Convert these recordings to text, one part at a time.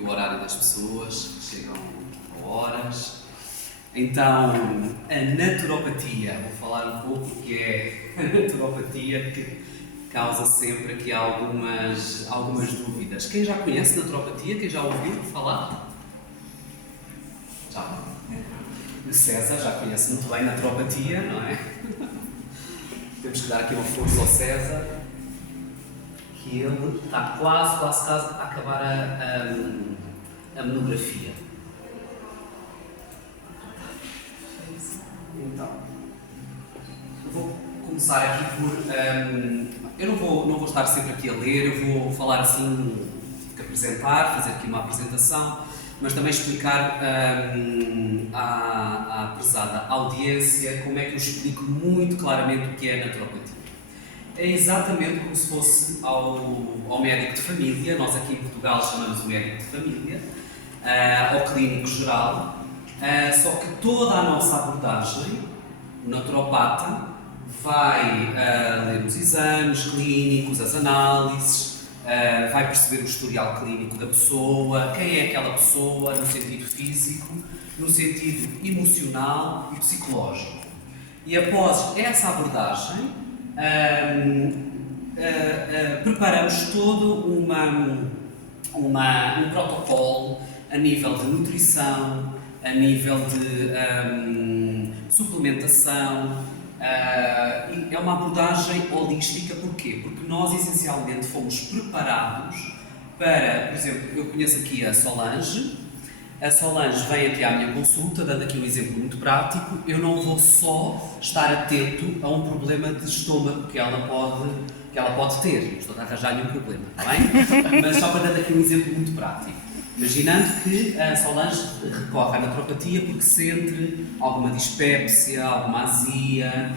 e o horário das pessoas que chegam a horas. Então, a naturopatia, vou falar um pouco o que é a naturopatia, que causa sempre aqui algumas dúvidas. Quem já conhece naturopatia? Quem já ouviu falar? Já. O César já conhece muito bem naturopatia, não é? Temos que dar aqui uma força ao César, que ele está quase a acabar a monografia. Então, eu vou começar aqui por... eu não vou estar sempre aqui a ler, eu vou falar assim, apresentar, fazer aqui uma apresentação, mas também explicar à prezada audiência como é que eu explico muito claramente o que é a naturopatia. É exatamente como se fosse ao médico de família, nós aqui em Portugal chamamos o médico de família, ao clínico geral, só que toda a nossa abordagem, o naturopata vai ler os exames clínicos, as análises, vai perceber o historial clínico da pessoa, quem é aquela pessoa no sentido físico, no sentido emocional e psicológico. E após essa abordagem, preparamos todo um protocolo a nível de nutrição, a nível de suplementação. É uma abordagem holística, porquê? Porque nós essencialmente fomos preparados para, por exemplo, eu conheço aqui a Solange vem aqui à minha consulta, dando aqui um exemplo muito prático. Eu não vou só estar atento a um problema de estômago que ela pode ter, não estou a arranjar nenhum problema, está bem? Mas só para dar aqui um exemplo muito prático. Imaginando que a Solange recorre à naturopatia porque sente alguma dispepsia, alguma azia,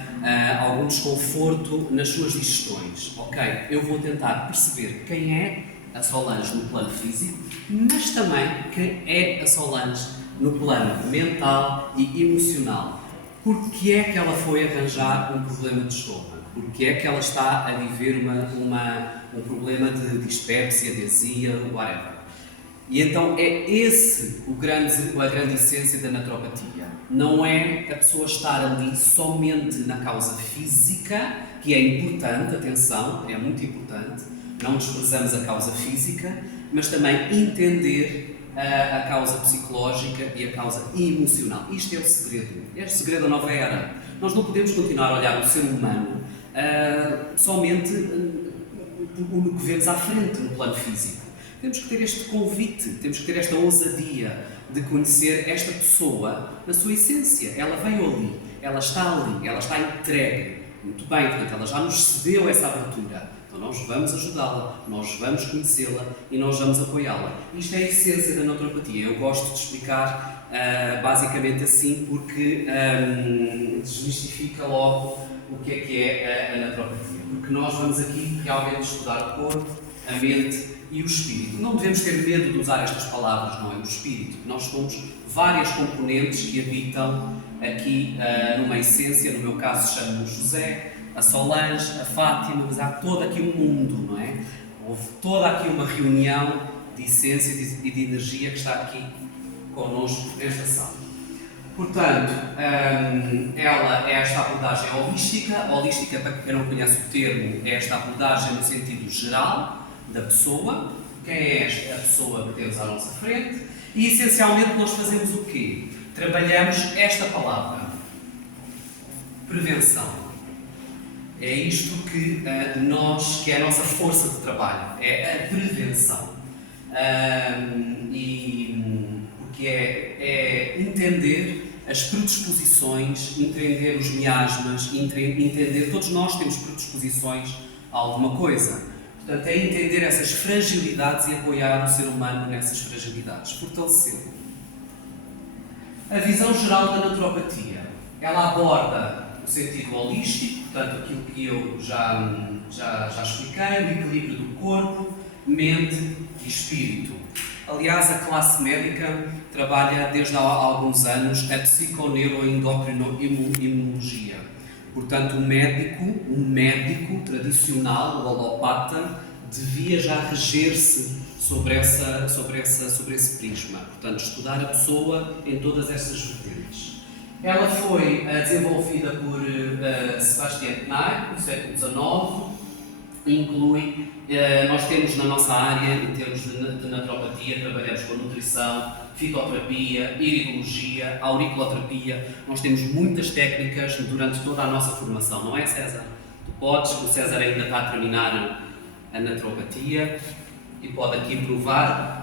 algum desconforto nas suas digestões. Ok, eu vou tentar perceber quem é a Solange no plano físico, mas também quem é a Solange no plano mental e emocional. Porque é que ela foi arranjar um problema de estômago? Porque é que ela está a viver um problema de dispepsia, de azia, whatever? E então é a grande essência da naturopatia. Não é a pessoa estar ali somente na causa física, que é importante, atenção, é muito importante, não desprezamos a causa física, mas também entender a causa psicológica e a causa emocional. Isto é o segredo, é o segredo da nova era. Nós não podemos continuar a olhar o ser humano somente no que vemos à frente no plano físico. Temos que ter este convite, temos que ter esta ousadia de conhecer esta pessoa na sua essência. Ela veio ali, ela está entregue. Muito bem, portanto, ela já nos cedeu essa abertura. Então nós vamos ajudá-la, nós vamos conhecê-la e nós vamos apoiá-la. Isto é a essência da naturopatia. Eu gosto de explicar basicamente assim porque desmistifica logo o que é a naturopatia. Porque nós vamos aqui realmente estudar o corpo, a mente e o espírito. Não devemos ter medo de usar estas palavras, não é? O espírito. Nós somos várias componentes que habitam aqui numa essência, no meu caso chamo-me José, a Solange, a Fátima, mas há todo aqui um mundo, não é? Houve toda aqui uma reunião de essência e de energia que está aqui connosco nesta sala. Portanto, ela é esta abordagem holística, para quem não conhece o termo, é esta abordagem no sentido geral da pessoa, quem é a pessoa que temos à nossa frente, e essencialmente nós fazemos o quê? Trabalhamos esta palavra, prevenção. É isto que é a nossa força de trabalho, é a prevenção. Porque é entender as predisposições, entender os miasmas, entender, todos nós temos predisposições a alguma coisa. Portanto, é entender essas fragilidades e apoiar o ser humano nessas fragilidades, fortalecê-lo. A visão geral da naturopatia, ela aborda o sentido holístico, portanto, aquilo que eu já expliquei, o equilíbrio do corpo, mente e espírito. Aliás, a classe médica trabalha desde há alguns anos a psiconeuroendocrinologia. Portanto, um médico tradicional, o alopata, devia já reger-se sobre esse prisma. Portanto, estudar a pessoa em todas estas vertentes. Ela foi desenvolvida por Sebastian Kneipp no século XIX. Inclui, nós temos na nossa área, em termos de naturopatia, trabalhamos com nutrição, fitoterapia, iridologia, auriculoterapia. Nós temos muitas técnicas durante toda a nossa formação, não é, César? O César ainda está a terminar a naturopatia e pode aqui provar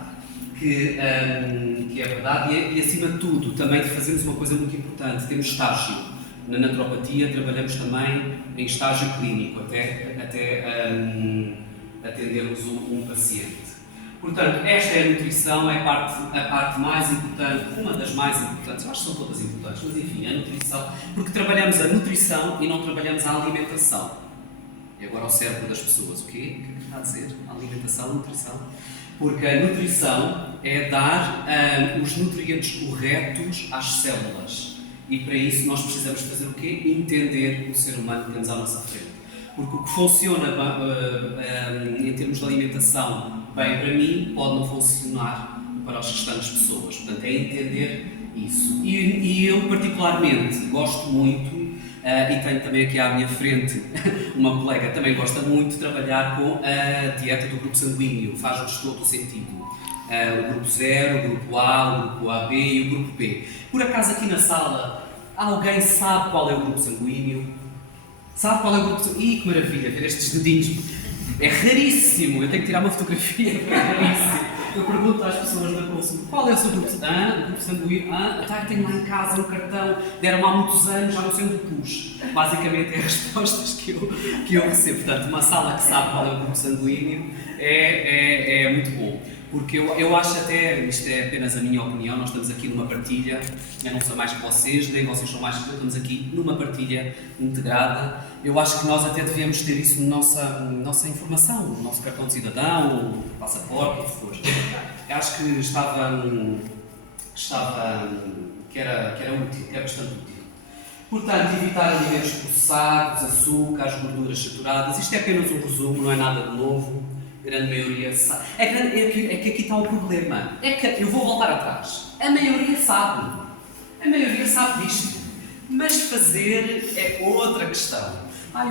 que é verdade. E acima de tudo, também fazemos uma coisa muito importante, temos estágio. Na naturopatia trabalhamos também em estágio clínico, até atendermos um paciente. Portanto, esta é a nutrição, é a parte mais importante, uma das mais importantes, eu acho que são todas importantes, mas enfim, a nutrição, porque trabalhamos a nutrição e não trabalhamos a alimentação. E agora o cérebro das pessoas, o quê? O que está a dizer? A alimentação, a nutrição? Porque a nutrição é dar os nutrientes corretos às células. E para isso nós precisamos fazer o quê? Entender o ser humano que temos à nossa frente. Porque o que funciona em termos de alimentação bem para mim, pode não funcionar para as restantes pessoas. Portanto, é entender isso. E eu particularmente gosto muito, e tenho também aqui à minha frente uma colega que também gosta muito de trabalhar com a dieta do grupo sanguíneo. Faz-nos todo o sentido. O grupo 0, o grupo A, o grupo AB e o grupo B. Por acaso aqui na sala, alguém sabe qual é o grupo sanguíneo? Sabe qual é o grupo sanguíneo? Ih, que maravilha, ver estes dedinhos. É raríssimo, eu tenho que tirar uma fotografia, é raríssimo. Eu pergunto às pessoas da consulta, qual é o seu grupo sanguíneo? O grupo sanguíneo? Eu tenho lá em casa um cartão, deram-me há muitos anos, já não sei onde pus. Basicamente é as respostas que eu recebo. Portanto, uma sala que sabe qual é o grupo sanguíneo é muito bom. Porque eu acho até, isto é apenas a minha opinião, nós estamos aqui numa partilha, eu não sou mais que vocês, nem vocês são mais que eu, estamos aqui numa partilha integrada. Eu acho que nós até devíamos ter isso na nossa informação, no nosso cartão de cidadão, o passaporte, o que for. Eu acho que que era útil, que é bastante útil. Portanto, evitar alimentos processados, açúcares, gorduras saturadas, isto é apenas um resumo, não é nada de novo. A grande maioria sabe. É que aqui está o problema. É que eu vou voltar atrás. A maioria sabe. A maioria sabe disto. Mas fazer é outra questão.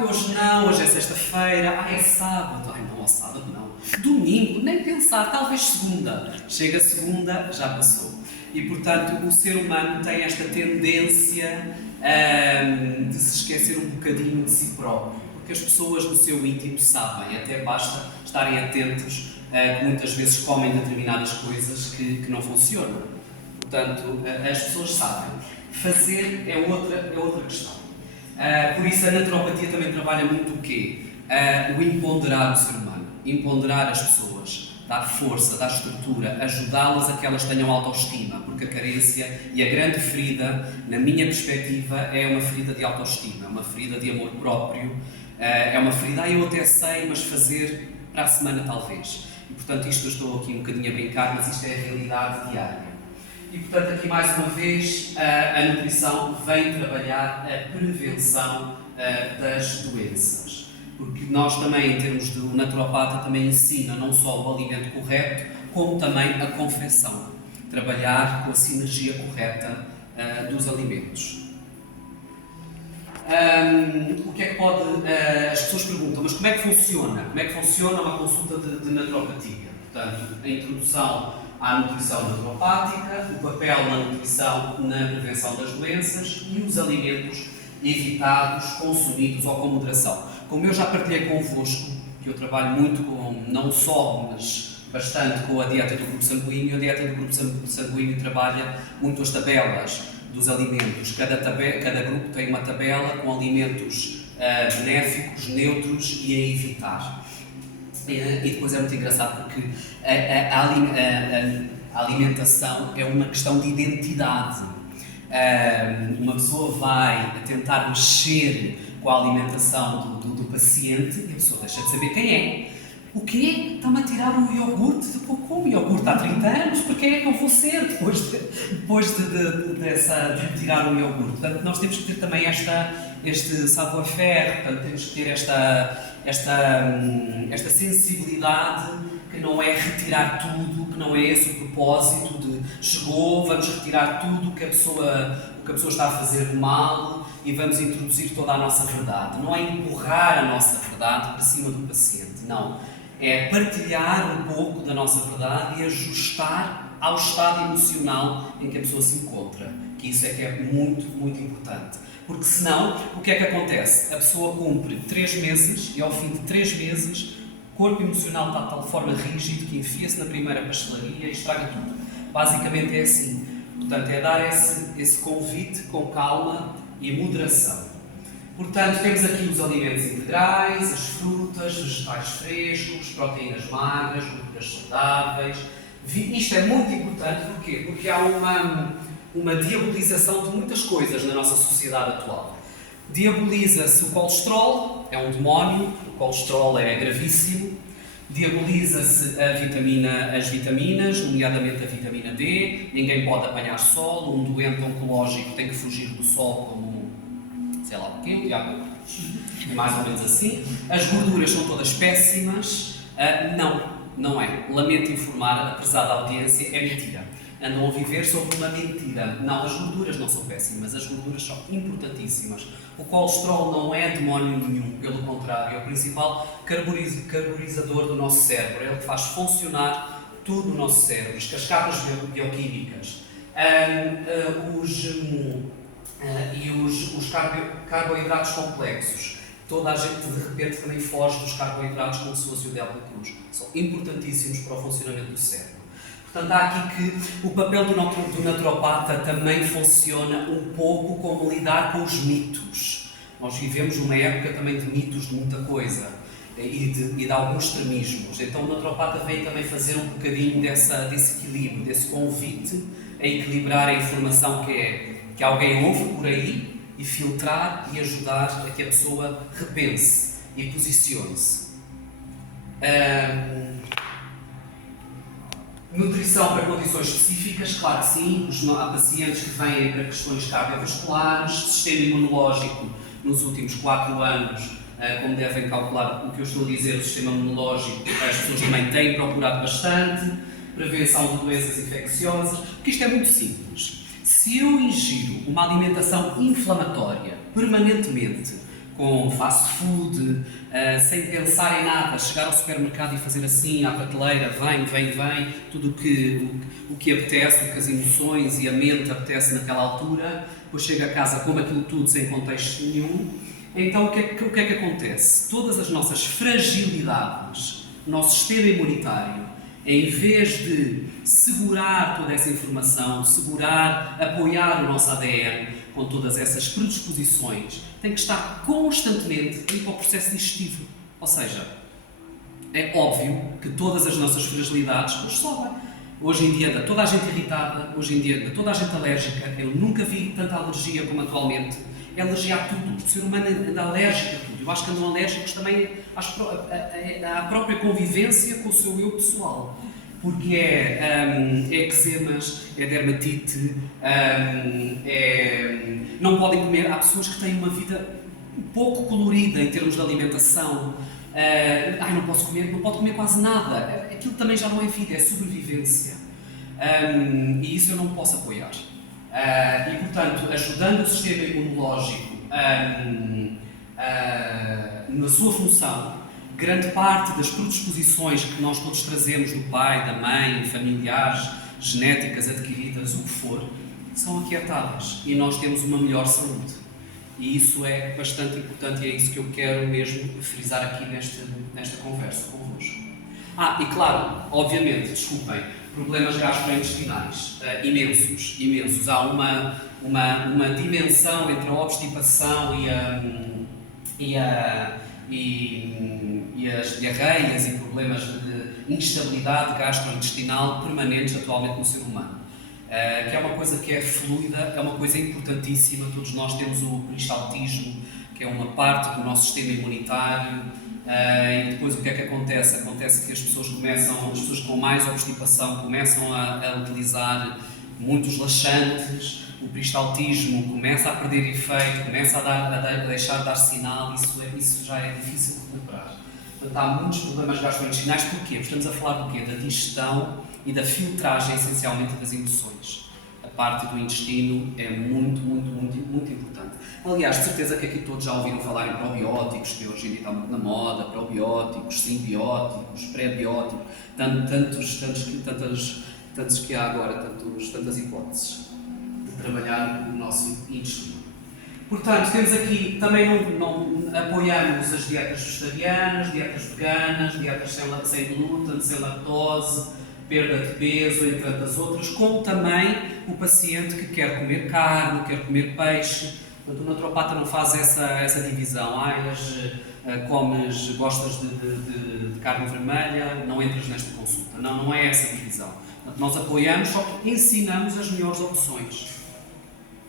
Hoje não, hoje é sexta-feira, é sábado. Não, sábado não. Domingo, nem pensar, talvez segunda. Chega segunda, já passou. E portanto, o ser humano tem esta tendência de se esquecer um bocadinho de si próprio. Porque as pessoas no seu íntimo sabem, até basta estarem atentos que muitas vezes comem determinadas coisas que não funcionam. Portanto, as pessoas sabem. Fazer é outra questão. Por isso a naturopatia também trabalha muito o quê? O empoderar o ser humano, empoderar as pessoas, dar força, dar estrutura, ajudá-las a que elas tenham autoestima, porque a carência e a grande ferida, na minha perspectiva, é uma ferida de autoestima, uma ferida de amor próprio. É uma ferida, eu até sei, mas fazer para a semana talvez. E portanto isto eu estou aqui um bocadinho a brincar, mas isto é a realidade diária. E portanto aqui mais uma vez a nutrição vem trabalhar a prevenção das doenças. Porque nós também, em termos de naturopata, também ensina não só o alimento correto, como também a confecção. Trabalhar com a sinergia correta dos alimentos. O que é que pode... as pessoas perguntam, mas como é que funciona? Como é que funciona uma consulta de naturopatia? Portanto, a introdução à nutrição naturopática, o papel na nutrição na prevenção das doenças e os alimentos evitados, consumidos ou com moderação. Como eu já partilhei convosco, que eu trabalho muito com, não só, mas bastante com a dieta do grupo sanguíneo, a dieta do grupo sanguíneo trabalha muito as tabelas dos alimentos. Cada grupo tem uma tabela com alimentos benéficos, neutros e a evitar. E depois é muito engraçado porque a alimentação é uma questão de identidade. Uma pessoa vai tentar mexer com a alimentação do paciente e a pessoa deixa de saber quem é. O quê? Está-me a tirar o iogurte de cocô? O iogurte há 30 anos? Porque é que eu vou ser depois de tirar o iogurte? Portanto, nós temos que ter também este savoir-faire, portanto, temos que ter esta sensibilidade que que não é retirar tudo, que não é esse o propósito de chegou, vamos retirar tudo o que a pessoa está a fazer de mal e vamos introduzir toda a nossa verdade. Não é empurrar a nossa verdade para cima do paciente, não. É partilhar um pouco da nossa verdade e ajustar ao estado emocional em que a pessoa se encontra, que isso é que é muito, muito importante. Porque senão, o que é que acontece? A pessoa cumpre 3 meses e ao fim de 3 meses o corpo emocional está de tal forma rígido que enfia-se na primeira pastelaria e estraga tudo. Basicamente é assim. Portanto, é dar esse convite com calma e moderação. Portanto, temos aqui os alimentos integrais, as frutas, vegetais frescos, proteínas magras, gorduras saudáveis. Isto é muito importante, porquê? Porque há uma diabolização de muitas coisas na nossa sociedade atual. Diaboliza-se o colesterol, é um demónio, o colesterol é gravíssimo. Diaboliza-se as vitaminas, nomeadamente a vitamina D. Ninguém pode apanhar sol, um doente oncológico tem que fugir do sol como, sei lá o quê, é mais ou menos assim. As gorduras são todas péssimas. Não é. Lamento informar, a prezada audiência, é mentira. Andam a viver sobre uma mentira. Não, as gorduras não são péssimas, as gorduras são importantíssimas. O colesterol não é demónio nenhum, pelo contrário, é o principal carburizador do nosso cérebro, é o que faz funcionar todo o nosso cérebro, as cascatas bioquímicas. Os carboidratos complexos. Toda a gente de repente também foge dos carboidratos como se fosse o diabo da cruz. São importantíssimos para o funcionamento do cérebro. Portanto, há aqui que o papel do naturopata também funciona um pouco como lidar com os mitos. Nós vivemos uma época também de mitos de muita coisa e de alguns extremismos. Então o naturopata vem também fazer um bocadinho desse equilíbrio, desse convite a equilibrar a informação que alguém ouve por aí e filtrar e ajudar a que a pessoa repense e posicione-se. Nutrição para condições específicas, claro que sim, há pacientes que vêm para questões cardiovasculares, sistema imunológico nos últimos 4 anos, como devem calcular o que eu estou a dizer, o sistema imunológico, as pessoas também têm procurado bastante, prevenção de doenças infecciosas, porque isto é muito simples. Se eu ingiro uma alimentação inflamatória permanentemente, com fast food, sem pensar em nada, chegar ao supermercado e fazer assim, à prateleira, vem, tudo o que apetece, o que as emoções e a mente apetece naquela altura, depois chega a casa, come aquilo tudo sem contexto nenhum. Então o que é que acontece? Todas as nossas fragilidades, o nosso sistema imunitário, em vez de segurar toda essa informação, apoiar o nosso ADN, com todas essas predisposições, tem que estar constantemente a ir para o processo digestivo. Ou seja, é óbvio que todas as nossas fragilidades nos sobem. Hoje em dia anda toda a gente irritada, hoje em dia anda toda a gente alérgica. Eu nunca vi tanta alergia como atualmente. É alergia a tudo. O ser humano anda alérgico a tudo. Eu acho que andam alérgicos também à própria convivência com o seu eu pessoal. Porque é eczemas, é dermatite, não podem comer. Há pessoas que têm uma vida pouco colorida em termos de alimentação. Não pode comer quase nada. Aquilo também já não é vida, é sobrevivência. E isso eu não posso apoiar. E, portanto, ajudando o sistema imunológico na sua função, grande parte das predisposições que nós todos trazemos do pai, da mãe, familiares, genéticas, adquiridas, o que for, são aquietadas e nós temos uma melhor saúde. E isso é bastante importante e é isso que eu quero mesmo frisar aqui nesta conversa convosco. E claro, obviamente, desculpem, problemas gastrointestinais imensos. Há uma dimensão entre a obstipação e as diarreias e problemas de instabilidade gastrointestinal permanentes atualmente no ser humano. Que é uma coisa que é fluida, é uma coisa importantíssima. Todos nós temos o peristaltismo, que é uma parte do nosso sistema imunitário. E depois o que é que acontece? Acontece que as pessoas com mais obstipação começam a utilizar muitos laxantes, o peristaltismo começa a perder efeito, começa a deixar de dar sinal, isso já é difícil de recuperar. Portanto, há muitos problemas gastrointestinais. Porquê? Porque estamos a falar do quê? Da digestão e da filtragem, essencialmente, das emoções. A parte do intestino é muito, muito, muito, muito importante. Aliás, de certeza que aqui todos já ouviram falar em probióticos, que hoje em dia está muito na moda, probióticos, simbióticos, pré-bióticos, tantos que há agora, tantas hipóteses de trabalhar o nosso intestino. Portanto, temos aqui, também não apoiamos as dietas vegetarianas, dietas veganas, dietas sem glúten, sem lactose, perda de peso, entre tantas outras, como também o paciente que quer comer carne, quer comer peixe. Portanto, o naturopata não faz essa divisão. Gostas de carne vermelha, não entras nesta consulta. Não é essa divisão. Portanto, nós apoiamos, só que ensinamos as melhores opções.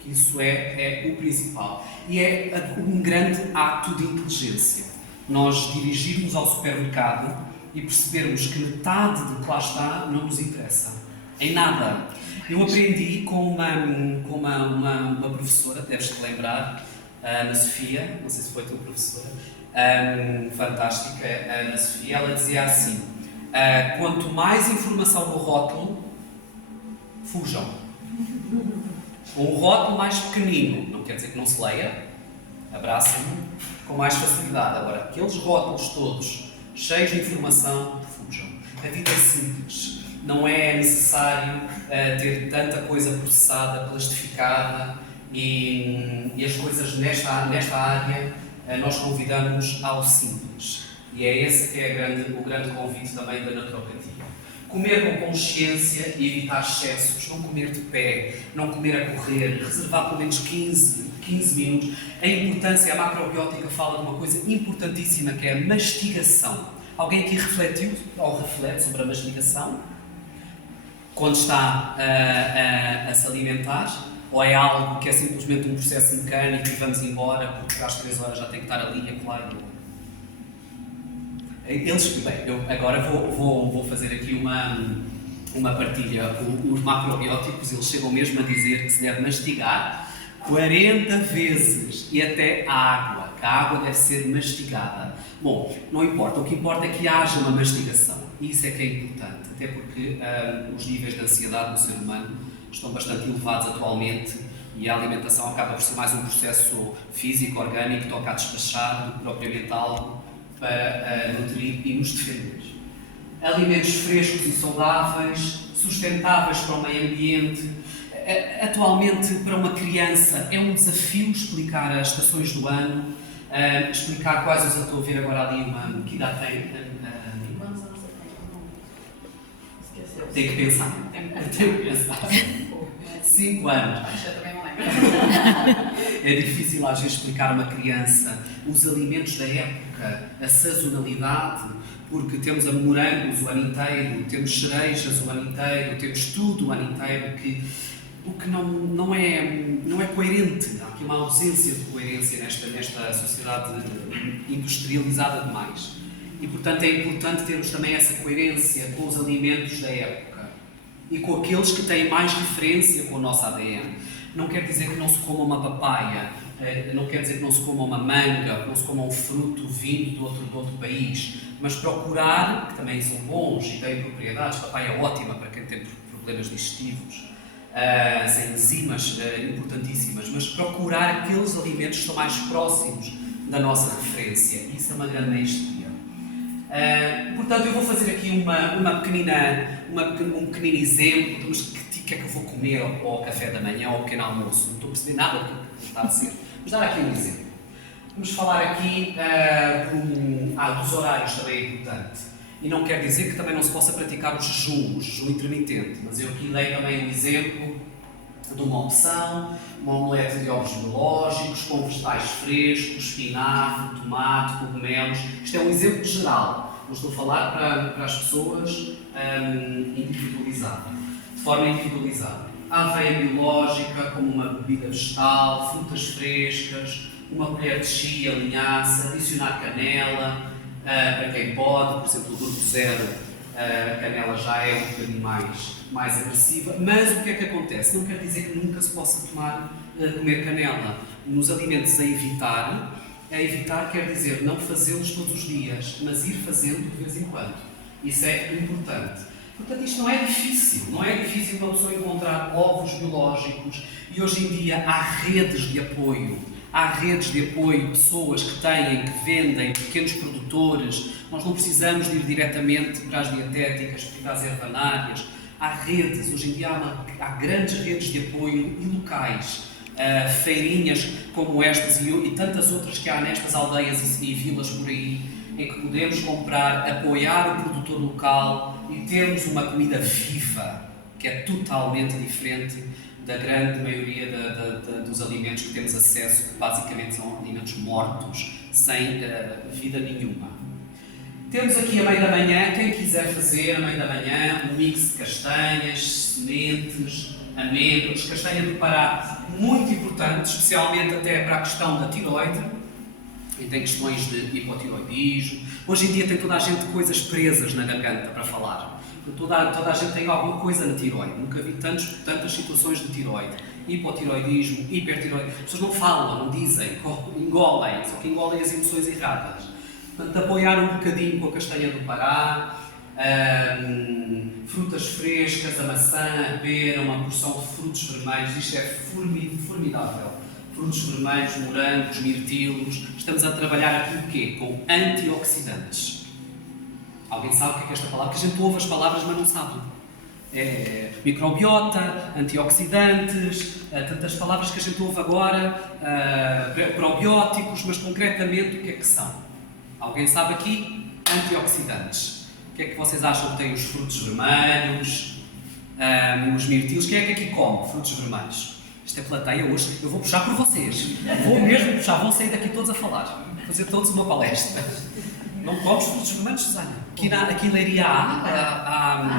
Que isso é o principal. E é um grande ato de inteligência. Nós dirigirmos ao supermercado e percebermos que metade do que lá está não nos interessa. Em nada. Eu aprendi com uma professora, deves-te lembrar, a Ana Sofia, não sei se foi a tua professora, fantástica, a Ana Sofia, ela dizia assim, quanto mais informação no rótulo, fujam. Um rótulo mais pequenino, não quer dizer que não se leia, abracem-me com mais facilidade. Agora, aqueles rótulos todos cheios de informação, fujam. A vida é simples, não é necessário ter tanta coisa processada, plastificada e as coisas nesta área nós convidamos ao simples. E é esse que é o grande convite também da naturopatia. Comer com consciência e evitar excessos, não comer de pé, não comer a correr, reservar pelo menos 15 minutos. A importância, a macrobiótica fala de uma coisa importantíssima que é a mastigação. Alguém aqui refletiu ou reflete sobre a mastigação? Quando está a se alimentar? Ou é algo que é simplesmente um processo mecânico e vamos embora porque às 3 horas já tem que estar ali e acolá? Eu agora vou fazer aqui uma partilha. Os macrobióticos, eles chegam mesmo a dizer que se deve mastigar 40 vezes e até a água, que a água deve ser mastigada. Bom, não importa, o que importa é que haja uma mastigação, e isso é que é importante, até porque os níveis de ansiedade no ser humano estão bastante elevados atualmente e a alimentação acaba por ser mais um processo físico, orgânico, que toca a despachar do que propriamente algo para nutrir e nos defender. Alimentos frescos e saudáveis, sustentáveis para o meio ambiente. Atualmente, para uma criança, é um desafio explicar as estações do ano, explicar quais os... Estou a ver agora ali uma... Que idade tem? Tem que pensar. Tem que pensar. 5 anos. É difícil às vezes explicar a uma criança os alimentos da época, a sazonalidade, porque temos a morangos o ano inteiro, temos cerejas o ano inteiro, temos tudo o ano inteiro, o que não é coerente. Há aqui uma ausência de coerência nesta sociedade industrializada demais. E, portanto, é importante termos também essa coerência com os alimentos da época e com aqueles que têm mais referência com o nosso ADN. Não quer dizer que não se coma uma papaya, não quer dizer que não se coma uma manga, não se coma um fruto vindo de outro país, mas procurar, que também são bons e têm propriedades, papaya é ótima para quem tem problemas digestivos, sem enzimas importantíssimas, mas procurar aqueles alimentos que estão mais próximos da nossa referência. Isso é uma grande maestria. Portanto, eu vou fazer aqui um pequenino exemplo, mas que é que eu vou comer ao café da manhã ou ao pequeno almoço. Não estou a perceber nada do que está a dizer. Vamos dar aqui um exemplo. Vamos falar aqui dos horários, também é importante. E não quer dizer que também não se possa praticar o jejum intermitente, mas eu aqui dei também um exemplo de uma opção, uma omelete de ovos biológicos, com vegetais frescos, espinafre, tomate, cogumelos. Isto é um exemplo geral, não estou a falar para as pessoas individualizada, de forma individualizada. A aveia biológica, como uma bebida vegetal, frutas frescas, uma colher de chia, linhaça, adicionar canela, para quem pode, por exemplo, o grupo 0, a canela já é um bocadinho mais agressiva, mas o que é que acontece? Não quer dizer que nunca se possa comer canela. Nos alimentos a evitar, A evitar quer dizer não fazê-los todos os dias, mas ir fazendo de vez em quando. Isso é importante. Portanto, isto não é difícil. Não é difícil uma pessoa encontrar ovos biológicos e hoje em dia há redes de apoio. Há redes de apoio, pessoas que têm, que vendem, pequenos produtores. Nós não precisamos de ir diretamente para as dietéticas, para as ervanárias. Há redes, hoje em dia há grandes redes de apoio e locais. Feirinhas como estas e tantas outras que há nestas aldeias e vilas por aí, em que podemos comprar, apoiar o produtor local e termos uma comida viva, que é totalmente diferente da grande maioria dos alimentos que temos acesso, que basicamente são alimentos mortos, sem vida nenhuma. Temos aqui a meio da manhã, quem quiser fazer a meio da manhã, um mix de castanhas, sementes, amêndoas, castanha do Pará, muito importante, especialmente até para a questão da tiroide, e tem questões de hipotiroidismo. Hoje em dia tem toda a gente coisas presas na garganta para falar. Toda a gente tem alguma coisa na tiroide. Nunca vi tantas situações de tiroide. Hipotiroidismo, hipertiroide. As pessoas não falam, não dizem, engolem, só que engolem as emoções erradas. Portanto, apoiar um bocadinho com a castanha do Pará, frutas frescas, a maçã, a pera, uma porção de frutos vermelhos. Isto é formidável. Frutos vermelhos, morangos, mirtilos. Estamos a trabalhar aqui o quê? Com antioxidantes. Alguém sabe o que é esta palavra? Porque a gente ouve as palavras, mas não sabe. É microbiota, antioxidantes, tantas palavras que a gente ouve agora, probióticos, mas concretamente o que é que são? Alguém sabe aqui? Antioxidantes. O que é que vocês acham que tem os frutos vermelhos, os mirtilos? Quem é que aqui come frutos vermelhos? Isto é plateia hoje. Eu vou puxar por vocês. Vou mesmo puxar. Vão sair daqui todos a falar. Vou fazer todos uma palestra. Não comes frutos vermelhos, Susana? Aqui em Leiria há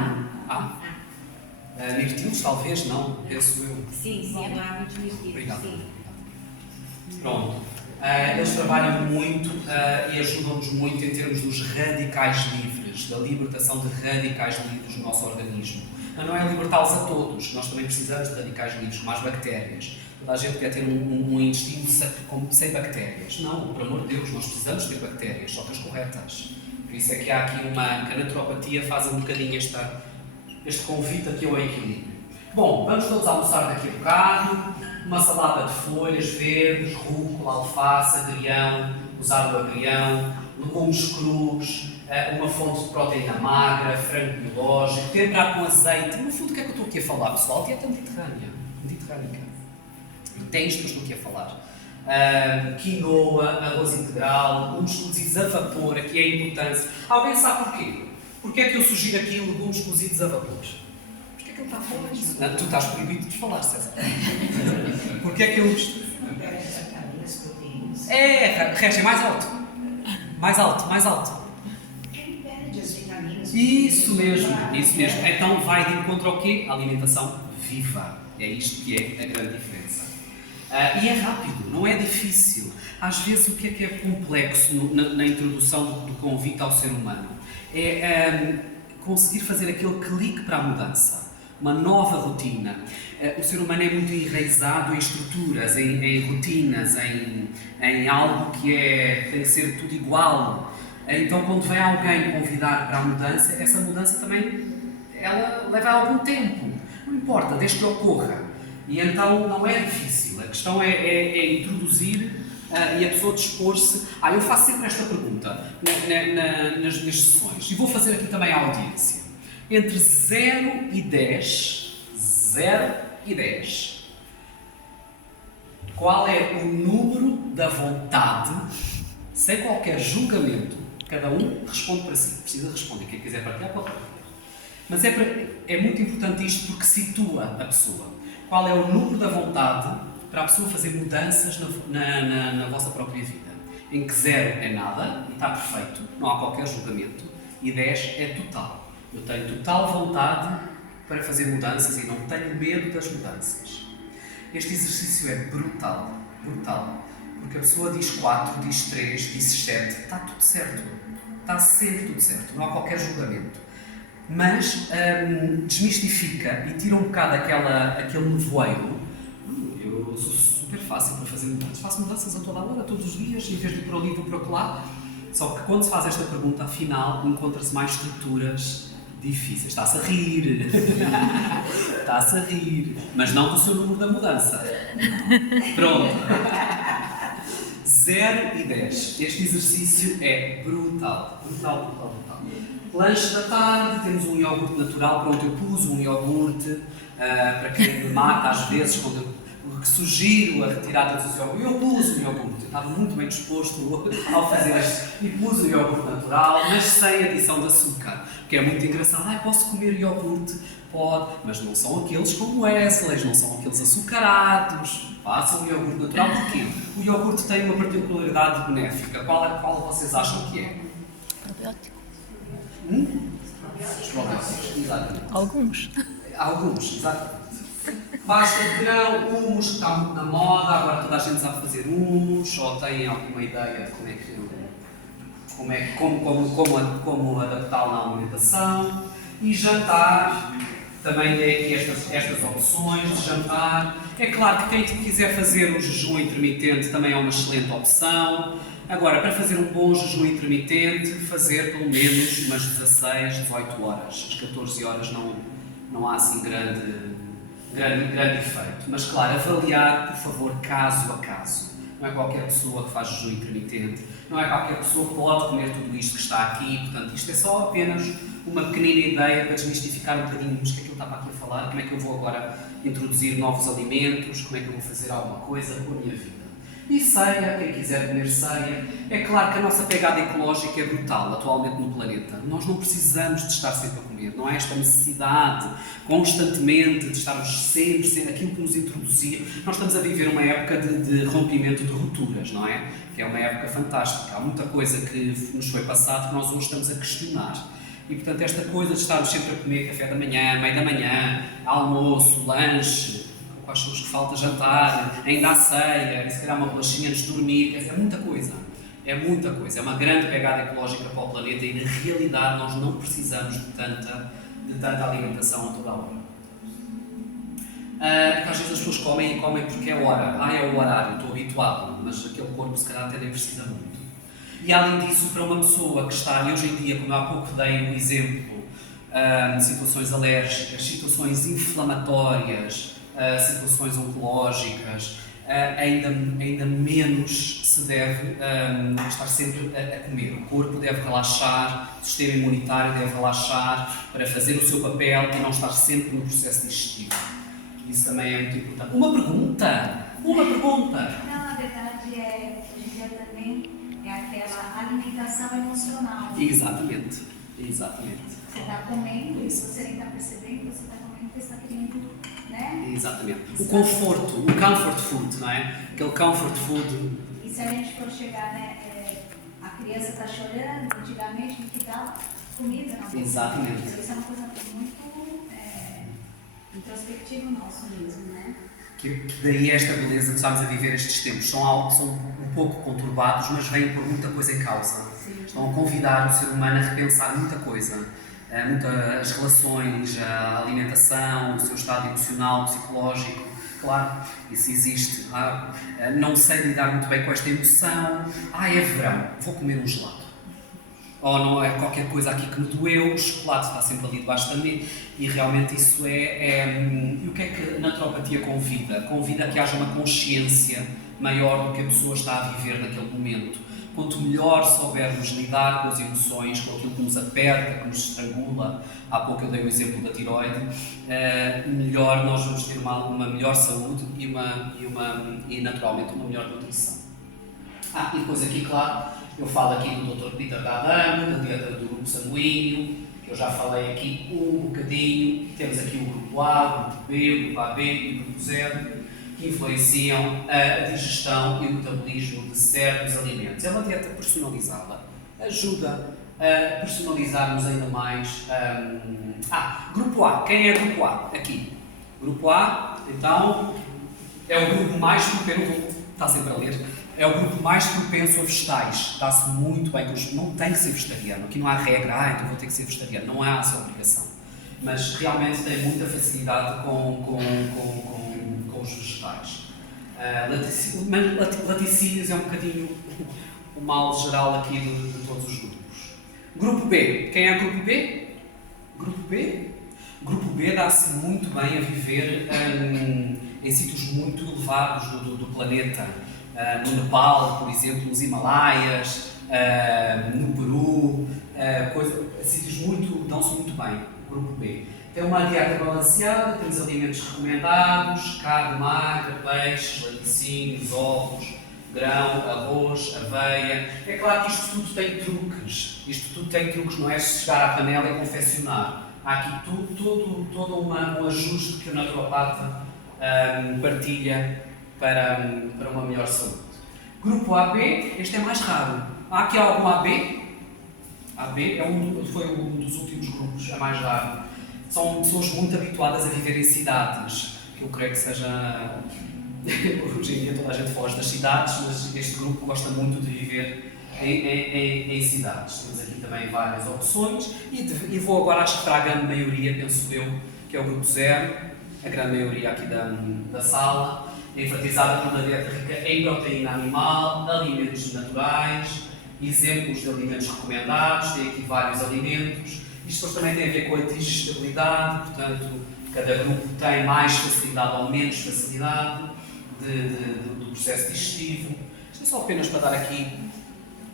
mirtilos, talvez, não? Penso eu. Sim, há muitos mirtilos. Obrigado. Sim. Pronto. Eles trabalham muito e ajudam-nos muito em termos dos radicais livres, da libertação de radicais livres no nosso organismo. Mas não é libertá-los a todos, nós também precisamos de radicais livres, como as bactérias. Toda a gente quer ter um intestino sem bactérias. Não, por amor de Deus, nós precisamos ter bactérias, só que as corretas. Por isso é que há aqui que a naturopatia faz um bocadinho este convite aqui ao equilíbrio. Bom, vamos todos almoçar daqui a bocado. Uma salada de folhas verdes, rúcula, alface, agrião, usar o agrião, legumes crus, uma fonte de proteína magra, frango biológico, temperar com azeite. No fundo, o que é que eu estou aqui a falar, pessoal? Dieta mediterrânea. Até isto que eu estou aqui a falar. Quinoa, arroz integral, legumes cozidos a vapor, aqui é a importância. Alguém sabe porquê? Porquê é que eu sugiro aqui legumes cozidos a vapor? Porquê é que ele está a falar isso? Não, tu estás proibido de falar, César. Porquê é que eu... Régio, mais alto. Mais alto. Isso mesmo. Então vai de encontro ao quê? A alimentação viva. É isto que é a grande diferença. E é rápido, não é difícil. Às vezes o que é complexo na introdução do convite ao ser humano? É conseguir fazer aquele clique para a mudança. Uma nova rotina. O ser humano é muito enraizado em estruturas, em rotinas, em algo que tem que ser tudo igual. Então, quando vem alguém convidar para a mudança, essa mudança também ela leva algum tempo. Não importa, desde que ocorra. E então não é difícil. A questão é introduzir e a pessoa dispor-se. Eu faço sempre esta pergunta nas minhas sessões e vou fazer aqui também à audiência. Entre 0 e 10, qual é o número da vontade, sem qualquer julgamento, cada um responde para si, precisa responder, quem quiser partilhar pode partilhar. Mas é muito importante isto porque situa a pessoa. Qual é o número da vontade para a pessoa fazer mudanças na vossa própria vida? Em que 0 é nada, e está perfeito, não há qualquer julgamento, e 10 é total. Eu tenho total vontade para fazer mudanças e não tenho medo das mudanças. Este exercício é brutal, porque a pessoa diz 4, diz 3, diz 7, está tudo certo, está sempre tudo certo, não há qualquer julgamento. Mas desmistifica e tira um bocado aquele nevoeiro. Eu super fácil para fazer mudanças. Faço mudanças a toda a hora, todos os dias, em vez de ir para ali, vou para lá. Só que quando se faz esta pergunta, afinal, encontra-se mais estruturas difíceis. Está-se a rir. Está-se a rir. Mas não do seu número da mudança. Pronto. 0 e 10. Este exercício é brutal. Brutal. Lanche da tarde, temos um iogurte natural. Pronto, eu pus um iogurte para quem me mata às vezes, quando eu sugiro a retirada dos iogurtes. Eu pus o iogurte, eu estava muito bem disposto ao fazer isto. E pus o iogurte natural, mas sem adição de açúcar. Porque é muito engraçado. Posso comer iogurte? Pode, mas não são aqueles como Wesley, não são aqueles açucarados. Façam o iogurte natural. Porquê? O iogurte tem uma particularidade benéfica. Qual vocês acham que é? Probiótico. Os probióticos, exatamente. Alguns, exatamente. Pasta de grão, hummus, que está muito na moda, agora toda a gente sabe fazer hummus, ou tem alguma ideia de como adaptá-lo na alimentação. E jantar, também dei aqui estas opções de jantar. É claro que quem quiser fazer o jejum intermitente também é uma excelente opção. Agora, para fazer um bom jejum intermitente, fazer pelo menos umas 16, 18 horas. As 14 horas não há assim grande efeito. Mas, claro, avaliar, por favor, caso a caso. Não é qualquer pessoa que faz jejum intermitente, não é qualquer pessoa que pode comer tudo isto que está aqui. Portanto, isto é só apenas uma pequenina ideia para desmistificar um bocadinho o que é que ele estava aqui a falar, como é que eu vou agora introduzir novos alimentos, como é que eu vou fazer alguma coisa com a minha vida. E ceia, quem quiser comer ceia. É claro que a nossa pegada ecológica é brutal atualmente no planeta. Nós não precisamos de estar sempre a comer, não há esta necessidade constantemente de estarmos sempre aquilo que nos introduzir. Nós estamos a viver uma época de rompimento de rupturas, não é? Que é uma época fantástica. Há muita coisa que nos foi passado que nós hoje estamos a questionar. E, portanto, esta coisa de estarmos sempre a comer café da manhã, meio da manhã, almoço, lanche, quais são os que falta jantar, ainda há ceia, e se calhar uma bolachinha antes de dormir, é muita coisa. É muita coisa. É uma grande pegada ecológica para o planeta e, na realidade, nós não precisamos de tanta alimentação a toda a hora. Porque às vezes as pessoas comem porque é hora. É o horário, estou habituado, mas aquele corpo, se calhar, até nem precisa muito. E além disso, para uma pessoa que está, e hoje em dia, como há pouco dei um exemplo, de situações alérgicas, situações inflamatórias, situações oncológicas, ainda menos se deve estar sempre a comer. O corpo deve relaxar, o sistema imunitário deve relaxar para fazer o seu papel e não estar sempre no processo digestivo. Isso também é muito importante. Uma pergunta! Não, na verdade, hoje em dia também é aquela alimentação emocional. Exatamente. Você está comendo e você nem está percebendo, você está comendo porque você está querendo, né? Exatamente. O conforto, o comfort food, não é? Aquele comfort food. E se a gente for chegar, né? A criança está chorando, antigamente, no que dá comida, não. Exatamente. Isso é uma coisa muito introspectiva nosso mesmo, né? Que daí esta beleza de estarmos a viver estes tempos. São um pouco conturbados, mas vêm por muita coisa em causa. Sim. Estão a convidar o ser humano a repensar muita coisa. As relações, a alimentação, o seu estado emocional, psicológico. Claro, isso existe. Não sei lidar muito bem com esta emoção. É verão, vou comer um gelado. Ou não é qualquer coisa aqui que me doeu, o chocolate está sempre ali debaixo da mesa. E realmente isso E o que é que a naturopatia convida? Convida a que haja uma consciência maior do que a pessoa está a viver naquele momento. Quanto melhor soubermos lidar com as emoções, com aquilo que nos aperta, que nos estrangula, há pouco eu dei o exemplo da tiroide, melhor nós vamos ter uma melhor saúde e naturalmente uma melhor nutrição. E depois aqui, claro, eu falo aqui do Dr. Peter D'Adamo, da dieta do grupo sanguíneo, que eu já falei aqui um bocadinho. Temos aqui o grupo A, o grupo B, o grupo AB e o grupo 0, que influenciam a digestão e o metabolismo de certos alimentos. É uma dieta personalizada, ajuda a personalizarmos ainda mais. Grupo A. Quem é grupo A? Aqui. Grupo A, então, é o grupo mais propenso, está sempre a ler, é o grupo mais propenso a vegetais. Dá-se muito bem, não tem que ser vegetariano. Aqui não há regra, então vou ter que ser vegetariano. Não há essa obrigação. Mas realmente tem muita facilidade com os vegetais. Laticínios é um bocadinho o mal geral aqui de todos os grupos. Grupo B. Quem é o grupo B? Grupo B? O grupo B dá-se muito bem a viver em sítios muito elevados do planeta. No Nepal, por exemplo, nos Himalaias, no Peru, sítios dão-se muito bem. O grupo B. Tem uma dieta balanceada, temos alimentos recomendados, carne magra, peixes, laticínios, ovos, grão, arroz, aveia. É claro que isto tudo tem truques. Isto tudo tem truques, não é chegar à panela e confeccionar. Há aqui todo um ajuste que o naturopata partilha para uma melhor saúde. Grupo AB, este é mais raro. Há aqui algum AB? AB foi um dos últimos grupos, é mais raro. São pessoas muito habituadas a viver em cidades, que eu creio que seja... Hoje em dia toda a gente foge das cidades, mas este grupo gosta muito de viver em cidades. Temos aqui também várias opções e vou agora, acho que para a grande maioria, penso eu, que é o grupo 0, a grande maioria aqui da sala, enfatizada por uma dieta rica em proteína animal, alimentos naturais, exemplos de alimentos recomendados, tem aqui vários alimentos. Isto depois também tem a ver com a digestibilidade, portanto, cada grupo tem mais facilidade ou menos facilidade do processo digestivo. Isto é só apenas para dar aqui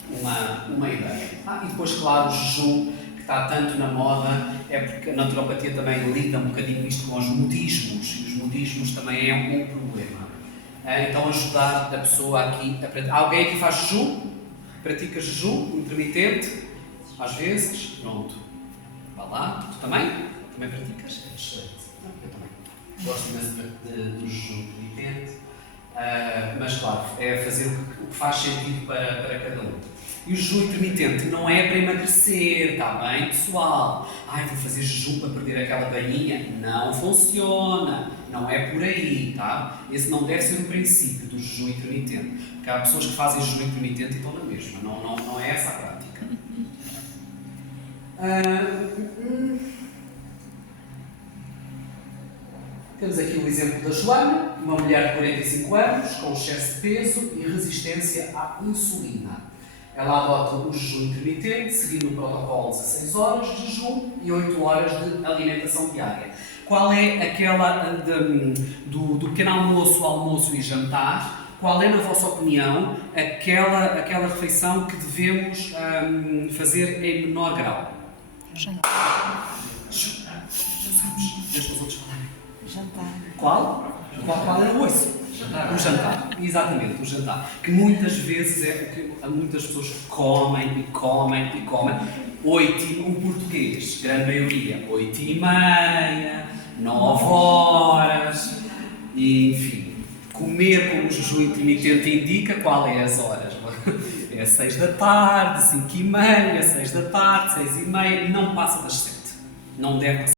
uma ideia. E depois, claro, o jejum, que está tanto na moda, é porque a naturopatia também lida um bocadinho isto com os modismos, e os modismos também é um problema. Então, ajudar a pessoa aqui a praticar. Alguém aqui faz jejum? Pratica jejum intermitente? Às vezes? Pronto. Vá lá. Tu também? Também praticas? É excelente. Eu também. Gosto imenso do jejum intermitente. Mas, claro, é fazer o que faz sentido para cada um. E o jejum intermitente não é para emagrecer, está bem, pessoal? Vou fazer jejum para perder aquela barriguinha. Não funciona. Não é por aí, tá? Esse não deve ser o princípio do jejum intermitente. Porque há pessoas que fazem jejum intermitente e estão na mesma. Não é essa a prática. Temos aqui o exemplo da Joana, uma mulher de 45 anos, com excesso de peso e resistência à insulina. Ela adota o jejum intermitente, seguindo o protocolo de 16 horas de jejum e 8 horas de alimentação diária. Qual é aquela do pequeno almoço e jantar? Qual é, na vossa opinião, aquela refeição que devemos fazer em menor grau? Jantar. Deixa os outros falarem. Jantar. Qual é o osso? O jantar, exatamente, o jantar. Que muitas vezes é o que muitas pessoas comem. 8, um português, grande maioria, 8h30, 9 horas, e, enfim. Comer como o jejum intermitente indica, qual é as horas? É 6 da tarde, 5h30, 6 da tarde, 6h30, não passa das 7. Não deve passar.